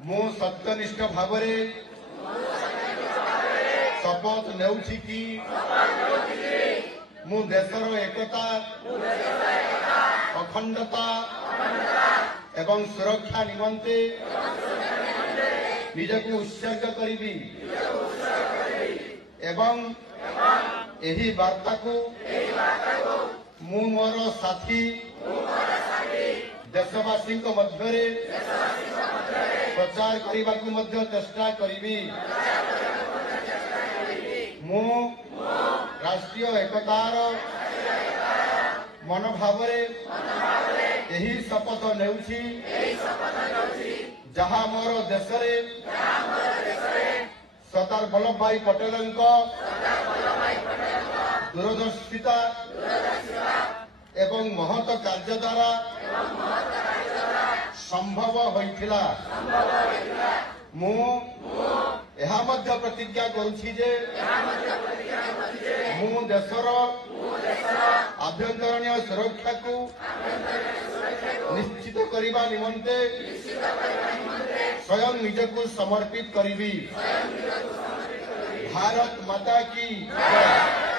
मु सत्यनिष्ठ भाव शपथ नेउछि कि मु देशर एकता अखंडता एवं सुरक्षा निमंते निजकु उत्सर्ग करिबी एवं एही वार्ता को मु मोर साथी देशवासी मध्य प्रचार करने को चेष्टा करी मु राष्ट्रीय एकतार मनोभाव यही शपथ नेउछि जहाँ मोर देश सरदार वल्लभ भाई पटेल दूरदर्शिता एवं महत कार्य द्वारा संभव होइथिला मु एहा मध्य प्रतिज्ञा करुछि जे मु देशर आभ्यंतरणीय सुरक्षा को निश्चित करने निमंते स्वयं निजकु समर्पित करिबी। भारत माता की जय।